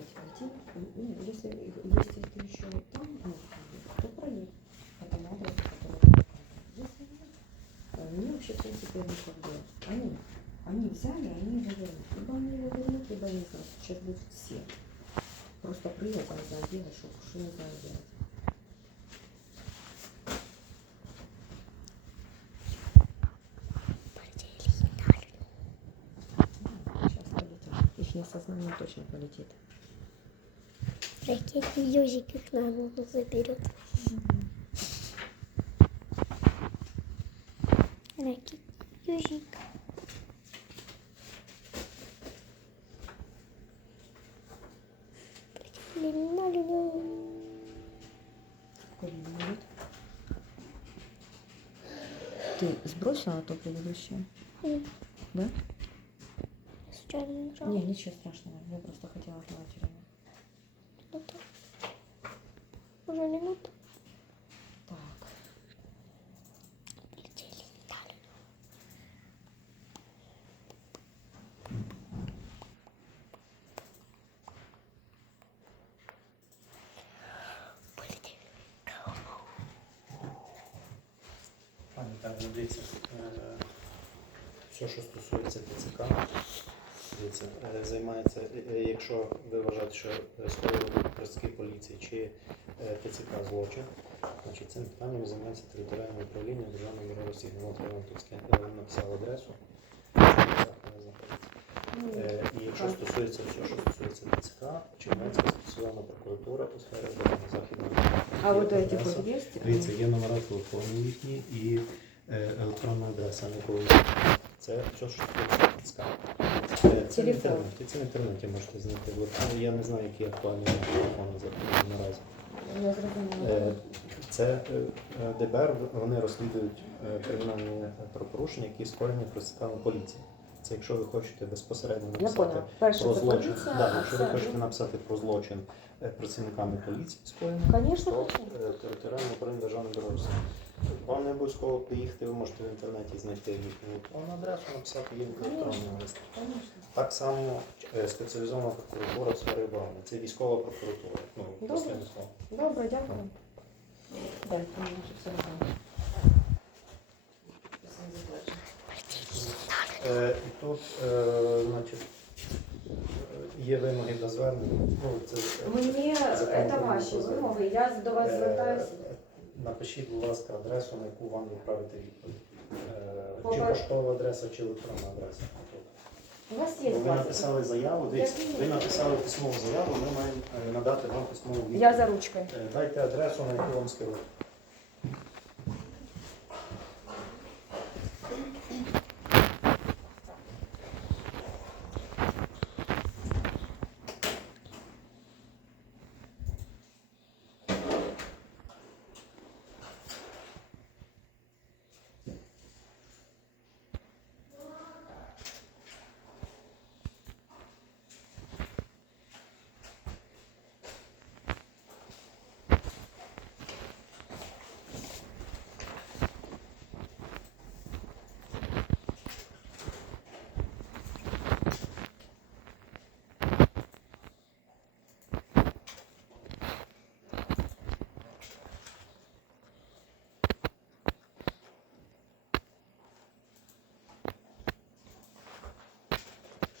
ответить. Ну, если, если ты еще там, ну, то проверь. тому адресу, который. Если нет, э, мне вообще, в принципе, ну, как бы, они, они взяли, они его вернут. Либо они его вернут, либо, я не знаю, сейчас будут все. Просто приехал, не знаю, делать, что, что не знаю делать. Сознание точно полетит. Ракетный ёжики к нам он заберет. Ракетный ёжик. Какой? Ты сбросила то предыдущее? Mm. Да? Случайно нажала. Не, ничего страшного. Я просто хотела желательно. Минута. Уже минута. Так. Полетели, летали. Полетели. Пані Таня, дивіться, е, все, що стосується ТЦК, дивіться, е, займається, е, е, якщо ви вважаєте, що скоро працівники поліції чи ТЦК злочин, значить цим питанням займається територіальне управління Державного бюро розслідування. От я вам тут написав адресу. І якщо стосується все, що стосується ТЦК, Чернецька спеціальна прокуратура у сфері західного. А вот эти адреса. вот? Дивіться, є номера телефону їхні і електронна адреса, на яку Це все, що стосується Це, це в інтернеті, це в інтернеті можете знайти. Я не знаю, які актуальні телефони наразі. Я зрозуміла. Е, Це е, ДБР, вони розслідують е, кримінальні правопорушення, які скоєні працівниками поліції. Це якщо ви хочете безпосередньо написати. Перше про злочин. поліція, Да, якщо ви хочете написати про злочин працівниками поліції скоєний, то хочу. територіальне управління державної розслідування. Вам не обов'язково приїхати, ви можете в інтернеті знайти їхню електронну адресу, написати їм електронний лист. Так само е, спеціалізована прокуратура в сфері оборони. Це військова прокуратура. Ну, Добре. Добре, дякую. Дай, ти мені вже все розумію. Е, І тут, е, значить, е, є вимоги до звернення. Ну, це, е, Мені це ваші вимоги, я до вас Е, звертаюся. Напишіть, будь ласка, адресу, на яку вам відправити відповідь. Е, Чи поштова адреса, чи електронна адреса. У вас є Бо ви написали заяву, дивіться, ви написали письмову заяву, ми маємо е, надати вам письмову відповідь. Я за ручкою. Е, Дайте адресу, на яку вам скерувати.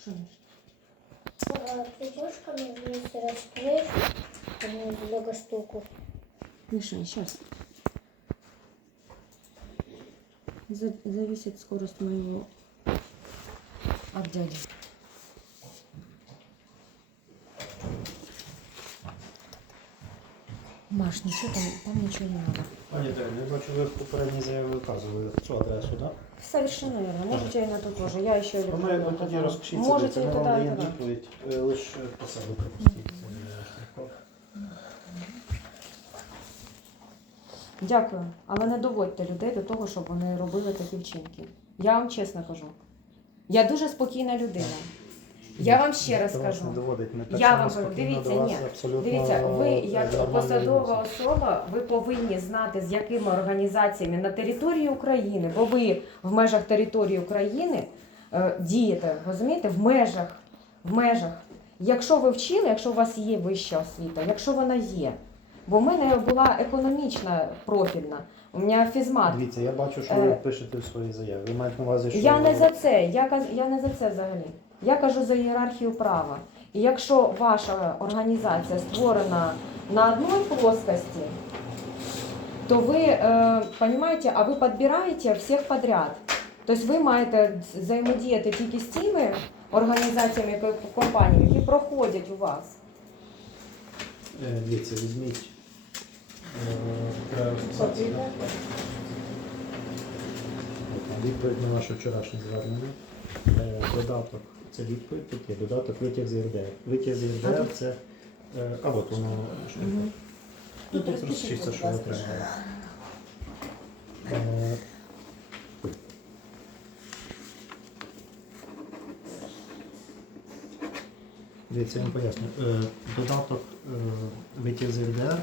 Що? Придержками вниз раскрыть, там много штуку. Миша, сейчас. зависит скорость моего от дяди. Маш, ничего там, там ничего не надо. Пані Дарина, я бачу, ви в попередній заяві виказували цю адресу, так? Совершенно верно. Можете и на ту тоже. Я еще люблю. ми ви тоді розпишіться, Можете ми и вам туда, и даємо туда. відповідь, е, лише посаду пропустіть. Дякую. Але не доводьте людей до того, щоб вони робили такі вчинки. Я вам чесно кажу. Я дуже спокійна людина. Я вам ще раз кажу. Я вам кажу, дивіться, ні. Дивіться, ви як посадова особа, ви повинні знати, з якими організаціями на території України, бо ви в межах території України е, дієте, розумієте, в межах, в межах. Якщо ви вчили, якщо у вас є вища освіта, якщо вона є. Бо в мене була економічна профільна, у мене фізмат. Дивіться, я бачу, що Е. ви пишете в своїй заяві. Ви маєте на увазі, що Я не за це, я, каз- я не за це взагалі. Я кажу за ієрархію права. І якщо ваша організація створена на одній плоскості, то ви, е, понимаете, а ви підбираєте всіх подряд. Тобто ви маєте взаємодіяти тільки з тими організаціями, компаніями, які проходять у вас. Е, Дивіться, візьміть. е, треба розписатися, да? От, Відповідь на ваше вчорашнє звернення. Е, Додаток це відповідь, тут є додаток витяг з ЄРДР. Витяг з ЄРДР це. е, А от воно. що Мгм. тут. Ну, тут розчисто, що ви отримали. Е, Дивіться, я вам поясню. Е, Додаток е, витяг з ЄРДР,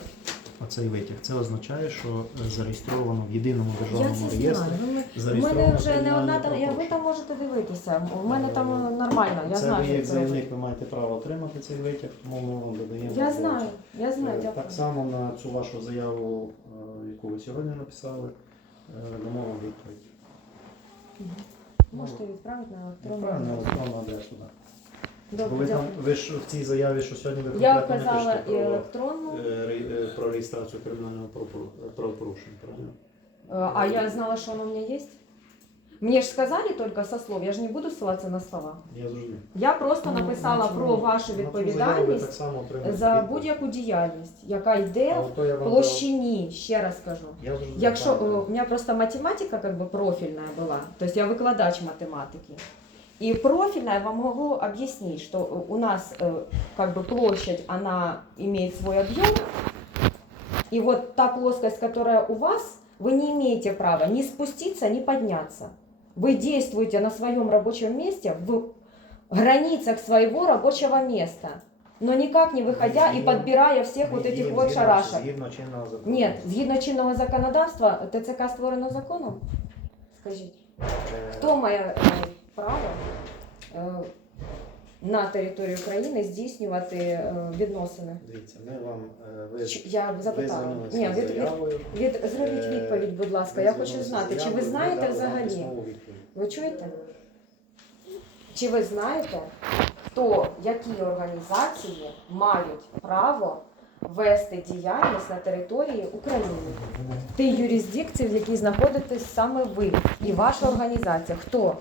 оцей витяг, це означає, що е, зареєстровано в єдиному Я державному це реєстрі. знаю. Ну, У Зареєстровано мене вже не кримінальне одна там. Я, ви там можете дивитися. У мене там нормально. Я це знаю, ви як що це заявник, ви маєте право отримати цей витяг, тому ми вам додаємо. Я знаю, я знаю. Е, дякую. Так само на цю вашу заяву, е, яку ви сьогодні написали, е, дамо вам відповідь. Можете відправити на електронну. Ну, Правильно, адресу. електронну адресу, так. Бо Добре, ви там, дякую. ви ж в цій заяві, що сьогодні ви Я конкретно не вказала пишете і про, електронну, е, ре- е, про реєстрацію кримінального правопору- правопорушення, правильно? э, а я знала, что оно у меня есть. Мне же сказали только со слов, я же не буду ссылаться на слова. Я зрозумів. Я просто Ну, написала на цю- про вашу на цю заяву ви відповідальність так само отримаєте за відповідь. будь-яку діяльність, яка А йде ото я в вам площині, ще раз кажу. дав- Я зрозумів. Якщо э, правильно. у меня просто математика как бы профильная была, то есть я выкладач математики. И профильная я вам могу объяснить, что э, у нас э, как бы площадь, она имеет свой объем, и вот та плоскость, которая у вас, вы не имеете права ни спуститься, ни подняться. Вы действуете на своем рабочем месте в границах своего рабочего места, но никак не выходя и Згідно- подбирая всех Ми вот этих діємо вот згідно- шарашек. Згідно чинного закону. Ні, згідно чинного законодавства, ТЦК створено законом. Скажіть, Е, хто право е, на території України здійснювати е, відносини? Дивіться, ми вам е, ви, Я запитала. звернулися Ні, від, від, заявою. від, зробіть відповідь, будь ласка. ви Я хочу знати, чи ви знаєте взагалі? Ви чуєте? Чи ви знаєте, хто, які організації мають право вести діяльність на території України? Тій юрисдикції, в якій знаходитесь саме ви і ваша організація. Хто?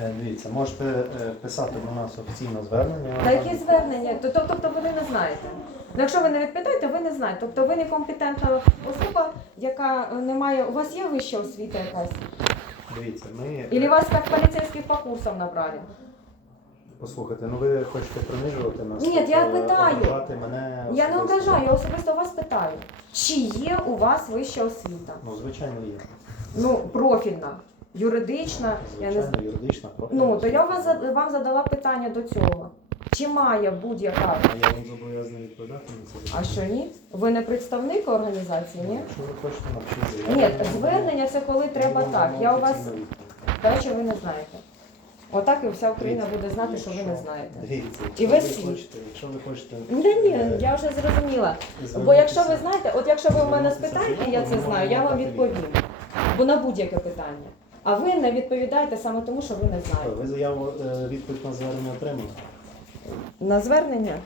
Е, Дивіться, можете е, писати до нас офіційне звернення. На які звернення? То- то- Тобто ви не знаєте. Ну, Якщо ви не відповідаєте, ви не знаєте. Тобто ви некомпетентна особа, яка не має. У вас є вища освіта якась? Дивіться, ми Ілі вас як поліцейських по курсам набрали? послухайте, ну ви хочете принижувати нас? Ні, я тобто питаю. мене Я не ображаю, я особисто вас питаю. Чи є у вас вища освіта? Ну, звичайно, є. Ну, профільна, юридична, я не знаю. Юридична Ну, то я вас, вам задала питання до цього. Чи має будь-яка? А я вам зобов'язаний відповідати на це. А що ні? Ви не представник організації, ні? Якщо ви хочете Ні, заяву. я вам звернення це коли треба вам так. Я у вас те, що ви не знаєте. Отак і вся Україна буде знати, що ви не якщо- знаєте. Дивіться, І якщо ви світ. хочете, якщо ви хочете. Ні, ні, е, я вже зрозуміла. Бо якщо ви знаєте, от якщо ви в мене спитаєте, я це знаю, я вам відповім. Бо на будь-яке питання. А ви не відповідаєте саме тому, що ви не знаєте. Ви заяву е, відповідь на звернення отримали? На звернення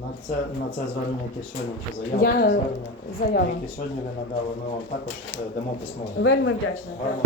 На це, на це звернення, яке сьогодні, чи заяву, Я- чи звернення, заяву. яке сьогодні ви надали, ми вам також е, дамо письмо. Вельми вдячна. Гарно.